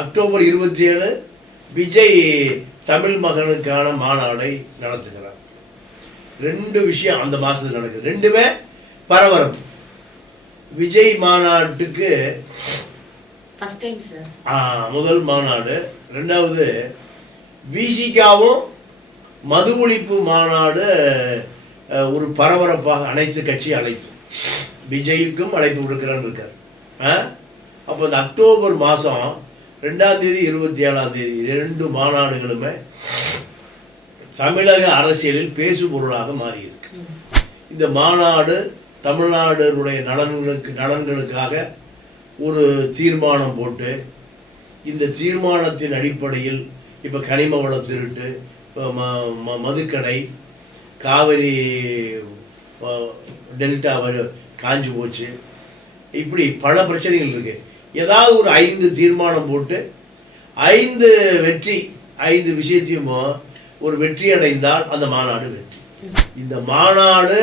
October இருபத்தி ஏழு விஜய் தமிழ் மகனுக்கான மாநாடை நடத்துகிறார். ரெண்டு விஷயம் அந்த மாசத்துல நடக்குது. ரெண்டுமே பரபரப்பு. விஜய் மாநாட்டுக்கு முதல் மாநாடு. ரெண்டாவது விசிகாவும் மது ஒழிப்பு மாநாடு ஒரு பரபரப்பாக அனைத்து கட்சி அழைத்து விஜய்க்கும் அழைப்பு விடுக்கிறான்னு இருக்கார்? அப்போ இந்த அக்டோபர் மாதம் ரெண்டாம் தேதி இருபத்தி ஏழாம் தேதி ரெண்டு மாநாடுகளுமே தமிழக அரசியலில் பேசு பொருளாக மாறியிருக்கு. இந்த மாநாடு தமிழ்நாடுடைய நலன்களுக்கு நலன்களுக்காக ஒரு தீர்மானம் போட்டு இந்த தீர்மானத்தின் அடிப்படையில் இப்போ கனிம வள திருட்டு ம- ம- மதுக்கடை காவிரி டெல்டா காஞ்சி போச்சு. இப்படி பல பிரச்சனைகள் இருக்குது ஏதாவது ஒரு ஐந்து தீர்மானம் போட்டு ஐந்து வெற்றி ஐந்து விஷயத்தையும் ஒரு வெற்றி அடைந்தால் அந்த மாநாடு வெற்றி. இந்த மாநாடு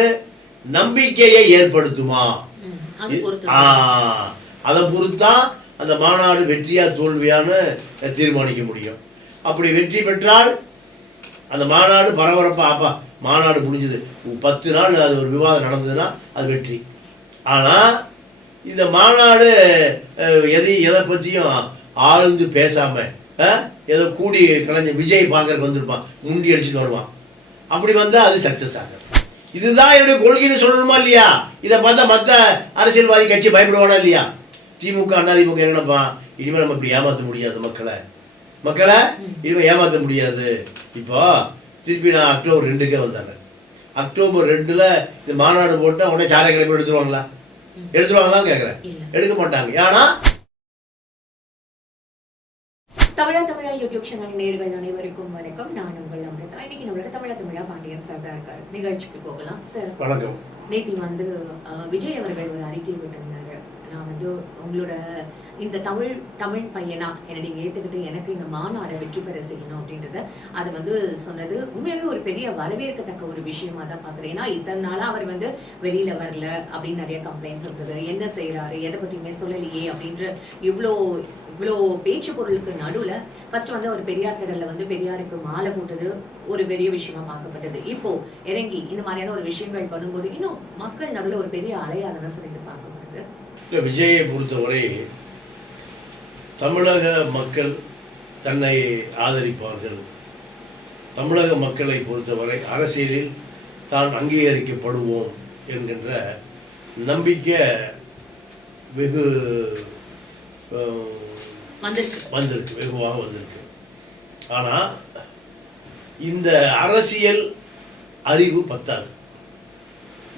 நம்பிக்கையை ஏற்படுத்துமா? அது பொறுத்து அந்த மாநாடு வெற்றியா தோல்வியான்னு தீர்மானிக்க முடியும். அப்படி வெற்றி பெற்றால் அந்த மாநாடு பரபரப்பா அப்பா மாநாடு முடிஞ்சது. பத்து நாள் அது ஒரு விவாதம் நடந்ததுன்னா அது வெற்றி. ஆனா இந்த மாநாடு எதையும் எதை பற்றியும் ஆழ்ந்து பேசாமல் ஏதோ கூடி கலைஞர் விஜய் பார்க்கறக்கு வந்திருப்பான் முண்டி அடிச்சுட்டு வருவான். அப்படி வந்தால் அது சக்ஸஸ் ஆகும் இதுதான் என்னுடைய கொள்கைன்னு சொல்லணுமா இல்லையா? இதை பார்த்தா மற்ற அரசியல்வாதி கட்சி பயப்படுவானா இல்லையா? திமுக அதிமுக என்னப்பா இனிமேல் நம்ம இப்படி ஏமாற்ற முடியாது மக்களை. மக்களை இனிமேல் ஏமாற்ற முடியாது. இப்போ திருப்பி நான் அக்டோபர் ரெண்டுக்கே வந்தாங்க. அக்டோபர் ரெண்டில் இந்த மாநாடு போட்டால் உடனே சாரை கிளம்பி எடுத்துருவாங்களா? எடுத்துருவாங்களான்னு கேட்குறேன் எடுக்க மாட்டாங்க. ஏன்னா தமிழா தமிழா யூடியூப் சேனல் நேயர்கள் அனைவருக்கும் வணக்கம். நான் உங்கள் அமிர்தா. இன்னைக்கு நம்மளோட தமிழா தமிழா பாண்டியன் சார் தான் இருக்காரு. நிகழ்ச்சிக்கு போகலாம் சார் வணக்கம். நேத்தி வந்து விஜய் அவர்கள் ஒரு அறிக்கை விட்டிருந்தாரு. நான் வந்து உங்களோட இந்த தமிழ் தமிழ் பையனா? என்னை நீங்க ஏத்துக்கிட்டு எனக்கு இந்த மாநாடை வெற்றி பெற செய்யணும் அப்படின்றத அது வந்து சொன்னது. உண்மையாவே ஒரு பெரிய வரவேற்கத்தக்க ஒரு விஷயமா தான் பாக்குறேன். ஏன்னா இத்தனை நாளாக அவர் வந்து வெளியில வரல அப்படின்னு நிறைய கம்ப்ளைண்ட்ஸ் இருந்தது என்ன செய்யறாரு எதை பத்தியுமே சொல்லலையே அப்படின்ற இவ்வளோ இவ்வளோ பேச்சு பொருளுக்கு நடுவில் ஃபர்ஸ்ட் வந்து அவர் பெரியார் திடலில் வந்து பெரியாருக்கு மாலை போட்டது ஒரு பெரிய விஷயமா பார்க்கப்பட்டது. இப்போ இறங்கி இந்த மாதிரியான ஒரு விஷயங்கள் பண்ணும்போது இன்னும் மக்கள் நடுவில் ஒரு பெரிய அலையாதன சரிந்து இல்ல, விஜயை பொறுத்தவரை தமிழக மக்கள் தன்னை ஆதரிப்பார்கள். தமிழக மக்களை பொறுத்தவரை அரசியலில் தான் அங்கீகரிக்கப்படுவோம் என்கின்ற நம்பிக்கை வெகு வந்திருக்கு. வெகுவாக வந்திருக்கு. ஆனால் இந்த அரசியல் அறிவு பத்தாது.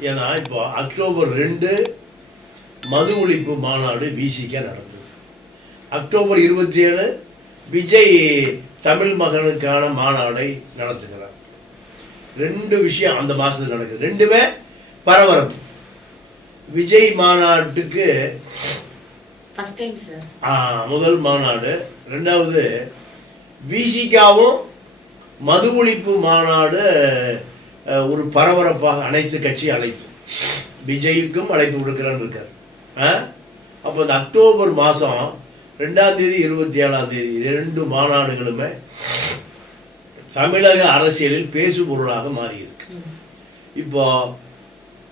ஏன்னா இப்போ அக்டோபர் ரெண்டு மது ஒழிப்பு மாநாடு விசிக நடந்தது. அக்டோபர் இருபத்தி ஏழு விஜய் தமிழ் மகனுக்கான மாநாடை நடத்துகிறார். ரெண்டு விஷயம் அந்த மாசத்துல நடக்குது. ரெண்டுமே பரபரப்பு. விஜய் மாநாட்டுக்கு முதல் மாநாடு. ரெண்டாவது விசிகாவும் மது ஒழிப்பு மாநாடு ஒரு பரபரப்பாக அனைத்து கட்சி அழைத்து விஜய்க்கும் அழைப்பு விடுக்கிறான்னு இருக்கார்? அப்போ இந்த அக்டோபர் மாதம் ரெண்டாம் தேதி இருபத்தி ஏழாம் தேதி ரெண்டு மாநாடுகளுமே தமிழக அரசியலில் பேசு பொருளாக மாறியிருக்கு இப்போ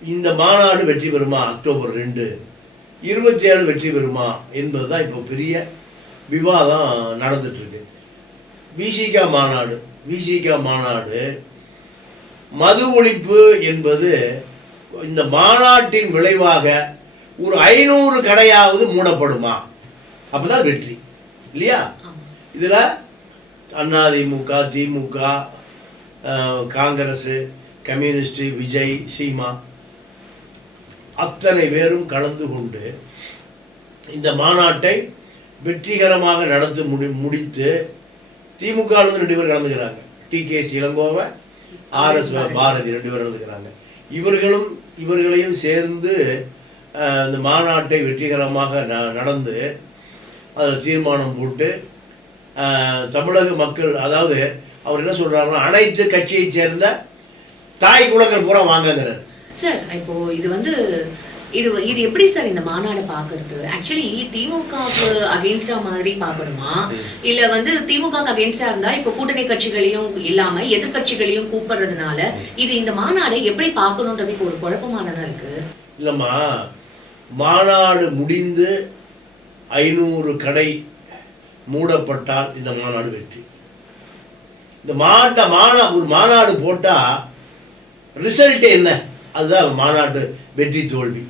இந்த மாநாடு வெற்றி பெறுமா அக்டோபர் ரெண்டு? இருபத்தி ஏழு வெற்றி பெறுமா என்பது தான் இப்போ பெரிய விவாதம் நடந்துட்டு இருக்கு விசிகா மாநாடு விசிகா மாநாடு மது ஒழிப்பு என்பது இந்த மாநாட்டின் விளைவாக ஒரு ஐநூறு கடையாவது மூடப்படுமா? அப்பதான் வெற்றி. இல்லையா? இதில் அதிமுக திமுக அஹ், காங்கிரஸ் கம்யூனிஸ்ட் விஜய் சீமா அத்தனை பேரும் கலந்து கொண்டு இந்த மாநாட்டை வெற்றிகரமாக நடத்தி முடி முடித்து திமுகலேருந்து ரெண்டு பேர் கலந்துக்கிறாங்க. டி கே இளங்கோவை ஆர்எஸ் பாரதி ரெண்டு பேர் கலந்துக்கிறாங்க. இவர்களும் இவர்களையும் சேர்ந்து இந்த மாநாட்டை வெற்றிகரமாக ந- நடந்து அதில் தீர்மானம் போட்டு தமிழக மக்கள் அதாவது அவர் என்ன சொல்றாருன்னா அனைத்து கட்சியைச் சேர்ந்த தாய் குலங்கள் பூரா வாங்கங்கிறார். சார் இப்போ இது வந்து இது இது எப்படி சார் இந்த மாநாடு பாக்குறது? ஆக்சுவலி திமுகவுக்கு அகேன்ஸ்டா மாதிரி பார்க்கணுமா இல்ல வந்து திமுக அகேன்ஸ்டா இருந்தா இப்ப கூட்டணி கட்சிகளையும் இல்லாம எதிர்க்கட்சிகளையும் கூப்பிடுறதுனால இது இந்த மாநாடை எப்படி பார்க்கணுன்றது இப்போ ஒரு குழப்பமானதா இருக்கு? இல்லைம்மா மாநாடு முடிந்து ஐநூறு கடை மூடப்பட்டால் இந்த மாநாடு வெற்றி. இந்த மாட்ட மாநா ஒரு மாநாடு போட்டால் ரிசல்ட் என்ன? அதுதான் மாநாட்டு வெற்றி தோல்வி.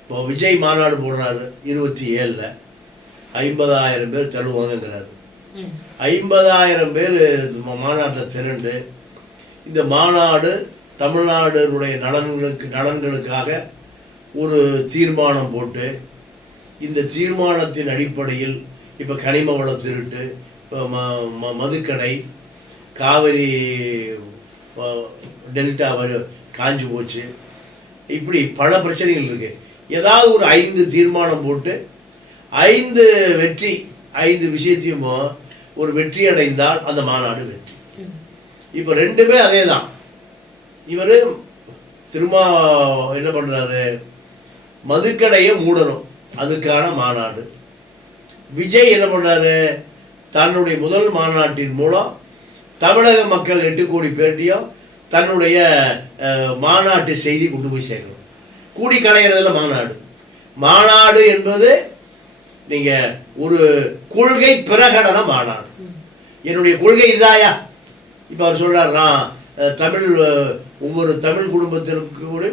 இப்போ விஜய் மாநாடு போடுறாரு இருபத்தி ஏழில். ஐம்பதாயிரம் பேர் தருவாங்கங்கிறாரு ம். ஐம்பதாயிரம் பேர் மாநாட்டில் திரண்டு. இந்த மாநாடு தமிழ்நாடுனுடைய நலன்களுக்கு நலன்களுக்காக ஒரு தீர்மானம் போட்டு இந்த தீர்மானத்தின் அடிப்படையில் இப்போ கனிம வள திருட்டு இப்போ ம ம- மதுக்கடை காவிரி டெல்டா வ- காஞ்சு போச்சு. இப்படி பல பிரச்சனைகள் இருக்கு. ஏதாவது ஒரு ஐந்து தீர்மானம் போட்டு ஐந்து வெற்றி ஐந்து விஷயத்தையும் ஒரு வெற்றி அடைந்தால் அந்த மாநாடு வெற்றி. இப்போ ரெண்டுமே அதே தான் இவர் திரும்ப என்ன பண்ணுறாரு மதுக்கடையை மூடணும். அதுக்கான மாநாடு. விஜய் என்ன பண்ணாரு தன்னுடைய முதல் மாநாட்டின் மூலம் தமிழக மக்கள் எட்டு கோடி பேர்ட்டையும் தன்னுடைய மாநாட்டு செய்தி கொண்டு போய் சேர்க்கணும். கூடி கலையிறதுல மாநாடு. மாநாடு என்பது நீங்க ஒரு கொள்கை பிரகடன மாநாடு. என்னுடைய கொள்கை இதாயா? இப்போ அவர் சொல்கிறார் நான் தமிழ் ஒவ்வொரு தமிழ் குடும்பத்திற்கு கூட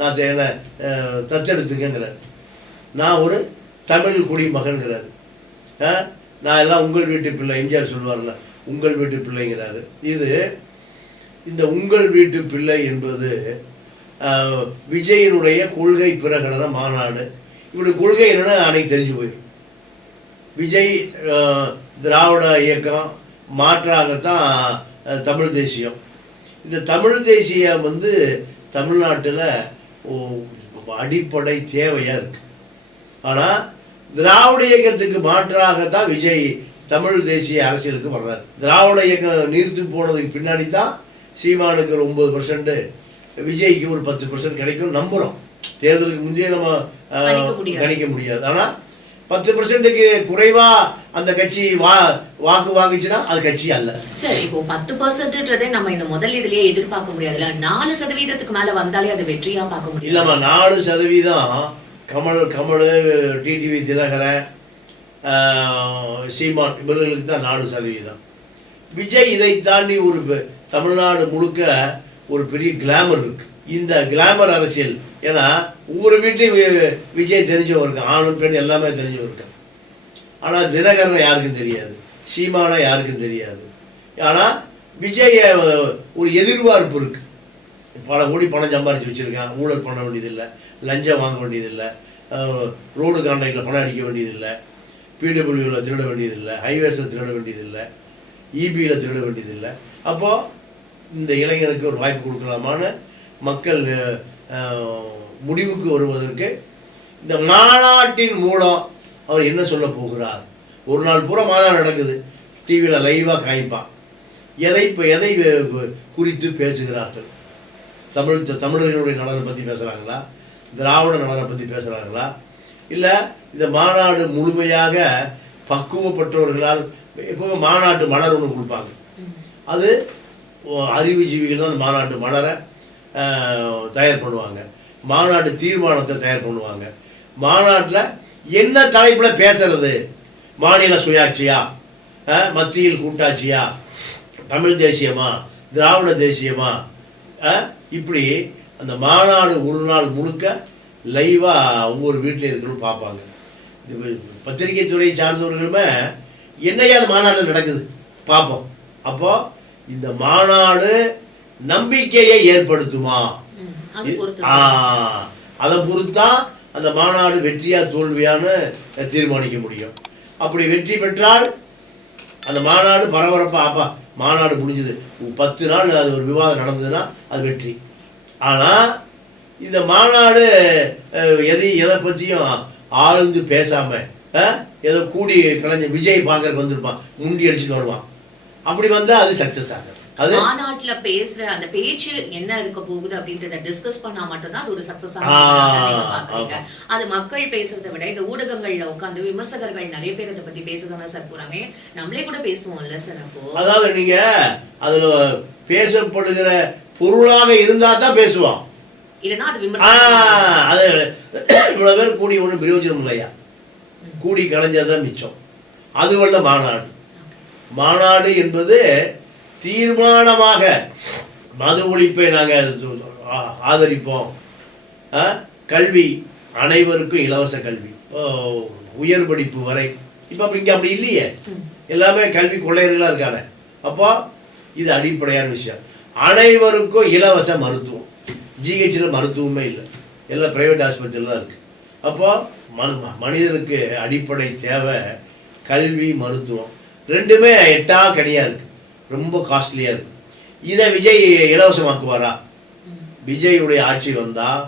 நான் என்னை என்ன தத்தெடுத்துக்கங்கிறார். நான் ஒரு தமிழ் குடிமகன்கிறார். நான் எல்லாம் உங்கள் வீட்டு பிள்ளை எம்ஜிஆர் சொல்லுவார்ல உங்கள் வீட்டு பிள்ளைங்கிறாரு. இது இந்த உங்கள் வீட்டு பிள்ளை என்பது விஜயனுடைய கொள்கை பிரகடன மாநாடு. இப்படி கொள்கை என்னென்னா அன்னைக்கு தெரிஞ்சு போயிடும் விஜய் திராவிட இயக்கம் மாற்றாகத்தான் தமிழ் தேசியம். இந்த தமிழ் தேசியம் வந்து தமிழ்நாட்டில் அடிப்படை தேவையாக இருக்கு. ஆனால் திராவிட இயக்கத்துக்கு மாற்றாகத்தான் விஜய் தமிழ் தேசிய அரசியலுக்கு வர்றாரு. திராவிட இயக்கம் நீர்த்து போனதுக்கு பின்னாடி தான் சீமானுக்கு ஒரு ஒன்பது பர்சன்ட் விஜய்க்கு ஒரு பத்து பர்சன்ட் கிடைக்கும் நம்புகிறோம் தேர்தலுக்கு முந்தைய நம்ம அஹ், கணிக்க முடியாது. கணிக்க முடியாது. ஆனால் பத்து பர்சன்ட்டுக்கு குறைவா அந்த கட்சி வா வாக்கு வாங்குச்சுன்னா அது கட்சி அல்ல. சார் இப்போ பத்து பர்சன்ட்ன்றதே நம்ம இந்த முதல் இதுலயே எதிர்பார்க்க முடியாதுல்ல? நாலு சதவீதத்துக்கு மேல வந்தாலே அது வெற்றியா பார்க்க முடியும் இல்லைம்மா நாலு சதவீதம் கமல் கமல் டிடிவி தினகரன் சீமான் இவர்களுக்கு தான் நாலு சதவீதம். விஜய் இதை தாண்டி ஒரு தமிழ்நாடு முழுக்க ஒரு பெரிய கிளாமர் இருக்கு. இந்த கிளாமர் அரசியல். ஏன்னா ஒவ்வொரு வீட்லையும் வி- விஜய் தெரிஞ்சவங்க இருக்கான் ஆணும் பெண் எல்லாமே தெரிஞ்சவங்க. இருக்கான் ஆனால் தினகரனை யாருக்கும் தெரியாது. சீமானா யாருக்கும் தெரியாது. ஆனால் விஜய் ஒரு எதிர்பார்ப்பு இருக்கு. பல கோடி பணம் சம்பாரிச்சு வச்சுருக்கேன் ஊழல் பண்ண வேண்டியதில்லை. லஞ்சம் வாங்க வேண்டியதில்லை. ரோடு கான்ட்ராக்டில் பணம் அடிக்க வேண்டியதில்லை. பிடபிள்யூவில் திருட வேண்டியதில்லை. ஹைவேஸில் திருட வேண்டியதில்லை. இபியில் திருட வேண்டியதில்லை. அப்போது இந்த இளைஞனுக்கு ஒரு வாய்ப்பு கொடுக்கலாமான்னு மக்கள் முடிவுக்கு வருவதற்கு இந்த மாநாட்டின் மூலம் அவர் என்ன சொல்ல போகிறார்? ஒரு நாள் பூரா மாநாடு நடக்குது. டிவியில் லைவாக காய்ப்பான் எதை இப்போ எதை குறித்து பேசுகிறார்கள்? தமிழ் தமிழர்களுடைய நலனை பற்றி பேசுகிறாங்களா திராவிட நலனை பற்றி பேசுகிறாங்களா இல்லை இந்த மாநாடு முழுமையாக பக்குவப்பட்டவர்களால் இப்போ மாநாட்டு மலர் ஒன்று கொடுப்பாங்க. அது அறிவுஜீவிகள் தான் அந்த மாநாட்டு மலரை தயார் பண்ணுவாங்க. மாநாடு தீர்மானத்தை தயார் பண்ணுவாங்க. மாநாட்டில் என்ன தலைப்பில் பேசுறது? மாநில சுயாட்சியா? மத்தியில் கூட்டாட்சியா? தமிழ் தேசியமா? திராவிட தேசியமா? இப்படி அந்த மாநாடு ஒரு நாள் முழுக்க லைவாக ஒவ்வொரு வீட்டில் இருக்கிறவங்க பார்ப்பாங்க. பத்திரிகை துறையை சார்ந்தவர்களுமே என்னையா அந்த மாநாடு நடக்குது? பார்ப்போம். அப்போ இந்த மாநாடு நம்பிக்கையை ஏற்படுத்துமா. அது பொறுத்து. அந்த மாநாடு வெற்றியா தோல்வியான்னு தீர்மானிக்க முடியும். அப்படி வெற்றி பெற்றால் அந்த மாநாடு பரபரப்பா அப்பா மாநாடு முடிஞ்சது. பத்து நாள் அது ஒரு விவாதம் நடந்ததுன்னா அது வெற்றி. ஆனால் இந்த மாநாடு எதை எதை பற்றியும் ஆழ்ந்து பேசாம அஹ், ஏதோ கூடி கலைஞர் விஜய் பார்க்கறதுக்கு வந்திருப்பான் முண்டி அடிச்சுட்டு வருவான். அப்படி வந்தால் அது சக்ஸஸ் ஆகும் மாநாட்டுல பேசுற அந்த பேச்சு என்ன இருக்க போகுது அப்படின்றத டிஸ்கஸ் பண்ணா மட்டும்தான் அது ஒரு சக்சஸ் பாக்குறீங்க. அது மக்கள் பேசுறதை விட இந்த ஊடகங்கள்ல உட்காந்து விமர்சகர்கள் நிறைய பேர் இதை பத்தி பேசதானே சார் போறாங்க. நம்மளே கூட பேசுவோம்ல சார் அப்போ. அதாவது நீங்க அதுல பேசப்படுகிற பொருளாக இருந்தா தான் பேசுவான் இல்லைன்னா அது விமர்சனம் அது இவ்வளவு பேர் கூடி ஒன்றும் பிரயோஜனம் இல்லையா? கூடி கலைஞ்சதான் மிச்சம். அது வல்ல மாநாடு. மாநாடு என்பது தீர்மானமாக மது ஒழிப்பை நாங்கள் ஆதரிப்போம். கல்வி அனைவருக்கும் இலவச கல்வி. ஓ, உயர் படிப்பு வரை. இப்போ அப்படி இங்கே அப்படி இல்லையே. எல்லாமே கல்வி கொள்ளையர்களாக இருக்காங்க. அப்போ இது அடிப்படையான விஷயம். அனைவருக்கும் இலவச மருத்துவம். ஜிஹெச்சில் மருத்துவமே இல்லை. எல்லாம் ப்ரைவேட் ஆஸ்பத்திரியில் தான் இருக்குது அப்போ மனு மனிதனுக்கு அடிப்படை தேவை கல்வி மருத்துவம். ரெண்டுமே எட்டா கனியாக இருக்குது ரொம்ப காஸ்ட்லியாக இருக்கும் இதை விஜய் இலவசமாக்குவாரா? விஜயுடைய ஆட்சி வந்தால்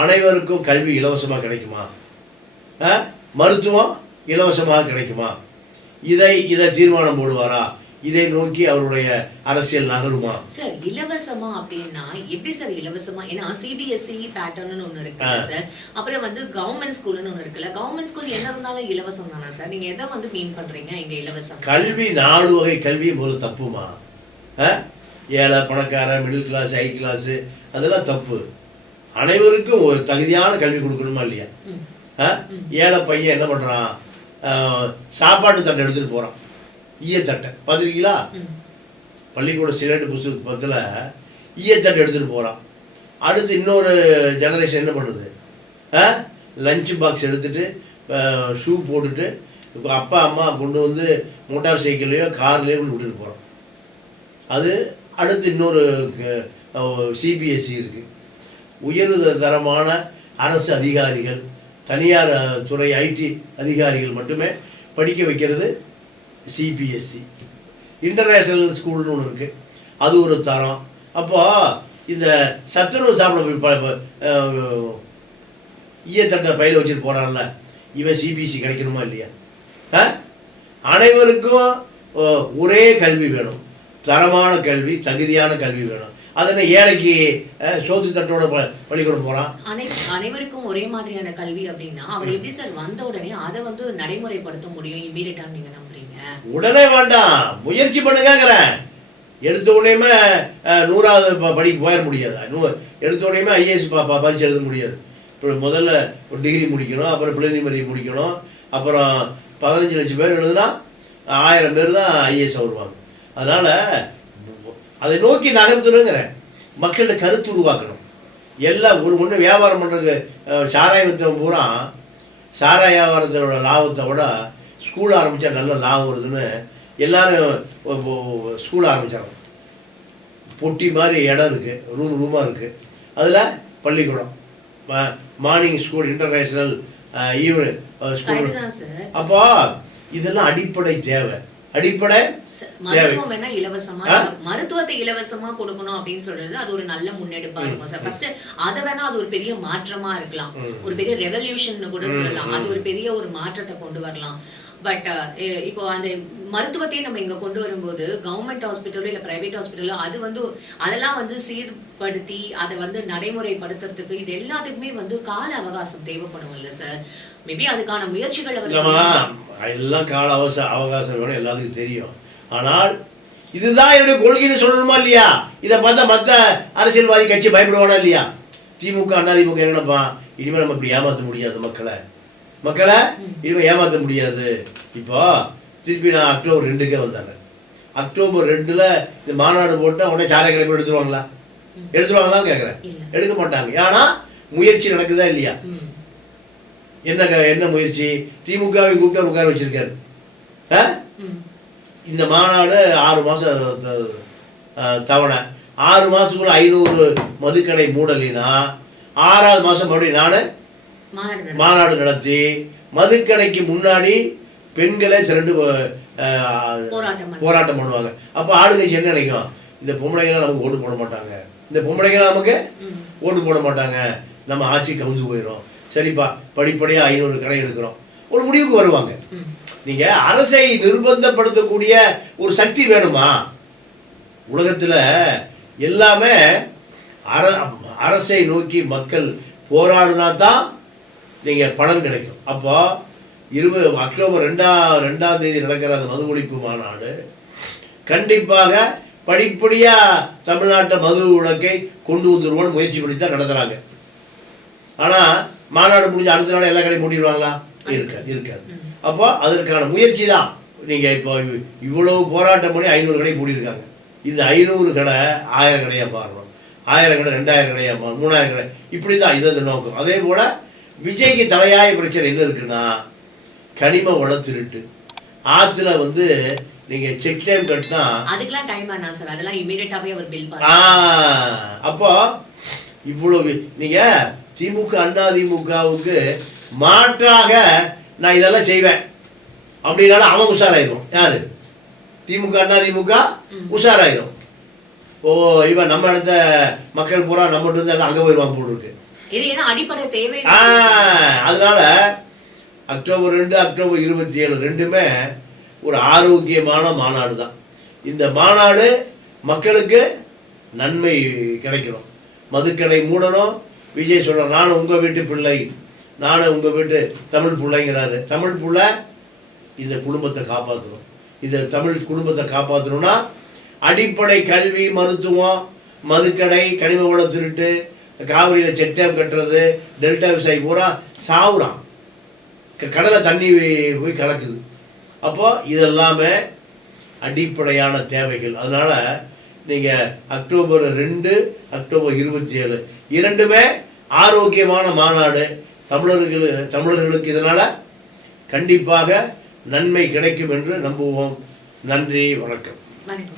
அனைவருக்கும் கல்வி இலவசமாக கிடைக்குமா? மருத்துவம் இலவசமாக கிடைக்குமா? இதை இதை தீர்மானம் போடுவாரா? இதை நோக்கி அவருடைய அரசியல் நகருமா? சார் இலவசமா அப்படின்னா எப்படி சார் இலவசமா? ஏன்னா சிபிஎஸ்இ பேட்டர்ன் ஒண்ணு இருக்குல்ல சார். அப்புறம் வந்து கவர்மெண்ட் ஸ்கூல்னு ஒண்ணு இருக்குல்ல. கவர்மெண்ட் ஸ்கூல் என்ன இருந்தாலும் இலவசம் தானா சார்? நீங்க எதை வந்து மீன் பண்றீங்க இங்க இலவசம்? கல்வி நாலு வகை கல்வி முதல்ல தப்புமா? ஏழை பணக்காரன் மிடில் கிளாஸ் ஹை கிளாஸு அதெல்லாம் தப்பு. அனைவருக்கும் ஒரு தகுதியான கல்வி கொடுக்கணுமா இல்லையா? ஏழை பையன் என்ன பண்ணுறான் சாப்பாட்டு தட்டை எடுத்துகிட்டு போகிறான் ஈயத்தட்டை பார்த்துருக்கீங்களா. பள்ளிக்கூட சிலேட்டு புஸ்தகத்தில் ஈயத்தட்டை எடுத்துகிட்டு போகிறான் அடுத்து இன்னொரு ஜெனரேஷன் என்ன பண்ணுது? லஞ்ச் பாக்ஸ் எடுத்துட்டு ஷூ போட்டுட்டு இப்போ அப்பா அம்மா கொண்டு வந்து மோட்டார் சைக்கிள்லையோ கார்லேயோ கொண்டு விட்டுட்டு போகிறோம் அது அடுத்து இன்னொரு சிபிஎஸ்சி இருக்குது உயர் தரமான அரசு அதிகாரிகள் தனியார் துறை ஐடி அதிகாரிகள் மட்டுமே படிக்க வைக்கிறது. சிபிஎஸ்சி இன்டர்நேஷ்னல் ஸ்கூல்னு ஒன்று இருக்குது அது ஒரு தரம். அப்போ இந்த சத்துணவு சாப்பிட போய் ஈயத்தட்டை பையில வச்சுட்டு போகிறான்ல இவன் சிபிஎஸ்சி கிடைக்கணுமா இல்லையா? ஆ? அனைவருக்கும் ஒரே கல்வி வேணும். தரமான கல்வி தகுதியான கல்வி வேணும். அதனை ஏழைக்கு சோத்து தட்டோட பள்ளிக்கூடம் போகிறான் அனை அனைவருக்கும் ஒரே மாதிரியான கல்வி அப்படின்னா அவர் எப்படி சார் வந்த உடனே அதை வந்து நடைமுறைப்படுத்த முடியும் இமீடியட்டா நீங்க உடனே வேண்டாம். முயற்சி பண்ணுங்கிறேன் எடுத்த உடனேமே நூறாவது ப- படிக்கு போயிட முடியாது. நூ எடுத்த உடனேமே ஐஏஎஸ் பரிசு எழுத முடியாது. இப்போ முதல்ல ஒரு டிகிரி முடிக்கணும் அப்புறம் பிளினிமரி முடிக்கணும் அப்புறம் பதினஞ்சு லட்சம் பேர் எழுதுனா ஆயிரம் பேர் தான் ஐஏஎஸ் வருவாங்க. அதனால் அதை நோக்கி நகர்த்துணுங்கிறேன். மக்கள்கிட்ட கருத்து உருவாக்கணும். எல்லாம் ஒரு ஒன்று வியாபாரம் பண்ணுறது சாராய வித்தம் பூரா சாராய வியாபாரத்தோட லாபத்தை விட ஸ்கூல் ஆரம்பித்தா நல்ல லாபம் வருதுன்னு எல்லாரும் ஸ்கூல் ஆரம்பித்தாங்க பொட்டி மாதிரி இடம் இருக்குது ரூம் ரூமாக இருக்குது அதில் பள்ளிக்கூடம் morning school international evening school அப்போ இதெல்லாம் அடிப்படை தேவை. அடிப்படை மருத்துவம் வேணா இலவசமா? மருத்துவத்தை இலவசமா கொடுக்கணும் அப்படின்னு சொல்றது அது ஒரு நல்ல முன்னெடுப்பா இருக்கும் சார் ஃபர்ஸ்ட் அத வேணா அது ஒரு பெரிய மாற்றமா இருக்கலாம். ஒரு பெரிய ரெவல்யூஷன் கூட சொல்லலாம். அது ஒரு பெரிய ஒரு மாற்றத்தை கொண்டு வரலாம். பட் இப்போ அந்த மருத்துவத்தையும் நம்ம இங்க கொண்டு வரும்போது கவர்மெண்ட் ஹாஸ்பிட்டலோ இல்ல பிரைவேட் ஹாஸ்பிட்டலோ அது வந்து அதெல்லாம் வந்து சீர்படுத்தி அதை வந்து நடைமுறைப்படுத்துறதுக்கு இது எல்லாத்துக்குமே வந்து கால அவகாசம் தேவைப்படும் இல்ல சார் மேபி அதுக்கான முயற்சிகள் எல்லாம் கால அவச அவகாசம் வேணும் எல்லாத்துக்கும் தெரியும். ஆனால் இதுதான் என்னுடைய கொள்கைன்னு சொல்லணுமா இல்லையா? இதை பார்த்தா மற்ற அரசியல்வாதி கட்சி பயப்படுவானா இல்லையா? திமுக அதிமுக என்ன நினைப்பான் இனிமேல் நம்ம இப்படி ஏமாற்ற முடியாது மக்களை. மக்களை இனிமேல் ஏமாற்ற முடியாது. இப்போ திருப்பி நான் அக்டோபர் ரெண்டுக்கே வந்தாங்க அக்டோபர் ரெண்டில் இந்த மாநாடு போட்டால் உடனே சாரை கிளம்பி எடுத்துருவாங்களா? எடுத்துருவாங்களான்னு கேட்குறேன் எடுக்க மாட்டாங்க. ஏன்னா முயற்சி நடக்குதா இல்லையா. என்ன என்ன முயற்சி? திமுகவை கூப்பிட்டு உட்கார வச்சிருக்காரு. இந்த மாநாடு ஆறு மாதம் தவணை. ஆறு மாதத்துக்குள்ள ஐநூறு மதுக்கடை மூடலினா ஆறாவது மாதம் மறுபடியும் நான் மாநாடு நடத்தி மதுக்கடைக்கு முன்னாடி பெண்களே திரண்டு போராட்டம் பண்ண- போராட்டம் பண்ணுவாங்க. அப்போ ஆளுங்கட்சி என்ன நினைக்கும்? இந்த பொம்பளைங்களாம் நமக்கு ஓட்டு போட மாட்டாங்க. இந்த பொம்பளைங்களாம் நமக்கு. ஓட்டு போட மாட்டாங்க. நம்ம ஆட்சி கவுந்து போயிடும் சரிப்பா படிப்படியாக ஐநூறு கடை எடுக்கிறோம். ஒரு முடிவுக்கு வருவாங்க. நீங்க அரசை நிர்பந்தப்படுத்தக்கூடிய ஒரு சக்தி வேணுமா? உலகத்தில் எல்லாமே அர அரசை நோக்கி மக்கள் போராடினா தான் நீங்கள் பலன் கிடைக்கும். அப்போ இருபது அக்டோபர் ரெண்டாம் ரெண்டாம் தேதி நடக்கிற அந்த மது ஒழிப்பு மாநாடு கண்டிப்பாக படிப்படியாக தமிழ்நாட்டை மது விளக்கை கொண்டு வந்துருவோம்னு முயற்சி பண்ணி தான் நடத்துகிறாங்க ஆனால் மாநாடு முடிஞ்ச அடுத்த நாள் எல்லா கடையும் மூடிடுவாங்களா? இருக்காது. இருக்காது. அப்போ அதற்கான முயற்சி தான். நீங்கள் இப்போ இவ்- இவ்வளவு போராட்டம் பண்ணி ஐநூறு கடை மூடியிருக்காங்க. இந்த ஐநூறு கடை ஆயிரம் கடையாக மாறணும். ஆயிரம் கடை ரெண்டாயிரம் கடையாக மாறணும் மூணாயிரம் கடை. இப்படி தான் இது நோக்கம். அதே போல் விஜய்க்கு தலையாய பிரச்சனை என்ன இருக்குன்னா கனிம வள திருட்டு. ஆற்றுல வந்து நீங்கள் செக் டேம் கட்டினா அதுக்கெல்லாம் டைம் ஆனா சார். அதெல்லாம் இமீடியட்டாவே அவர் பில் அப்போ இவ்வளவு நீங்க திமுக அண்ணா திமுகவுக்கு மாற்றாக நான் இதெல்லாம் செய்வேன். அப்படின்னாலும் அவன் உஷாராயிரும். யாரு? திமுக அண்ணா திமுக. உஷாராயிரும். ஓ இவன் நம்ம இடத்த மக்கள் பூரா நம்ம இருந்து எல்லாம் அங்க போயிருவாங்க போல இருக்கு. இது ஏன்னா அடிப்படை தேவை அதனால அக்டோபர் ரெண்டு அக்டோபர் இருபத்தி ஏழு ரெண்டுமே ஒரு ஆரோக்கியமான மாநாடு தான். இந்த மாநாடு மக்களுக்கு நன்மை கிடைக்கணும். மதுக்கடை மூடணும். விஜய் சொல்ற நானும் உங்க வீட்டு பிள்ளை. நானும் உங்க வீட்டு தமிழ் பிள்ளைங்கிறாரு. தமிழ் பிள்ளை இந்த குடும்பத்தை காப்பாற்றணும் இந்த தமிழ் குடும்பத்தை காப்பாற்றணும்னா அடிப்படை கல்வி மருத்துவம் மதுக்கடை கனிம வள திருட்டு காவிரியில் செட்டேம் கட்டுறது டெல்டா விவசாயி பூரா சாவுறான். க- கடலை தண்ணி போய் கலக்குது. அப்போ இதெல்லாமே அடிப்படையான தேவைகள். அதனால் நீங்கள் அக்டோபர் ரெண்டு அக்டோபர் இருபத்தி ஏழு இரண்டுமே ஆரோக்கியமான மாநாடு. தமிழர்கள் தமிழர்களுக்கு இதனால் கண்டிப்பாக நன்மை கிடைக்கும் என்று நம்புவோம். நன்றி வணக்கம். வணக்கம்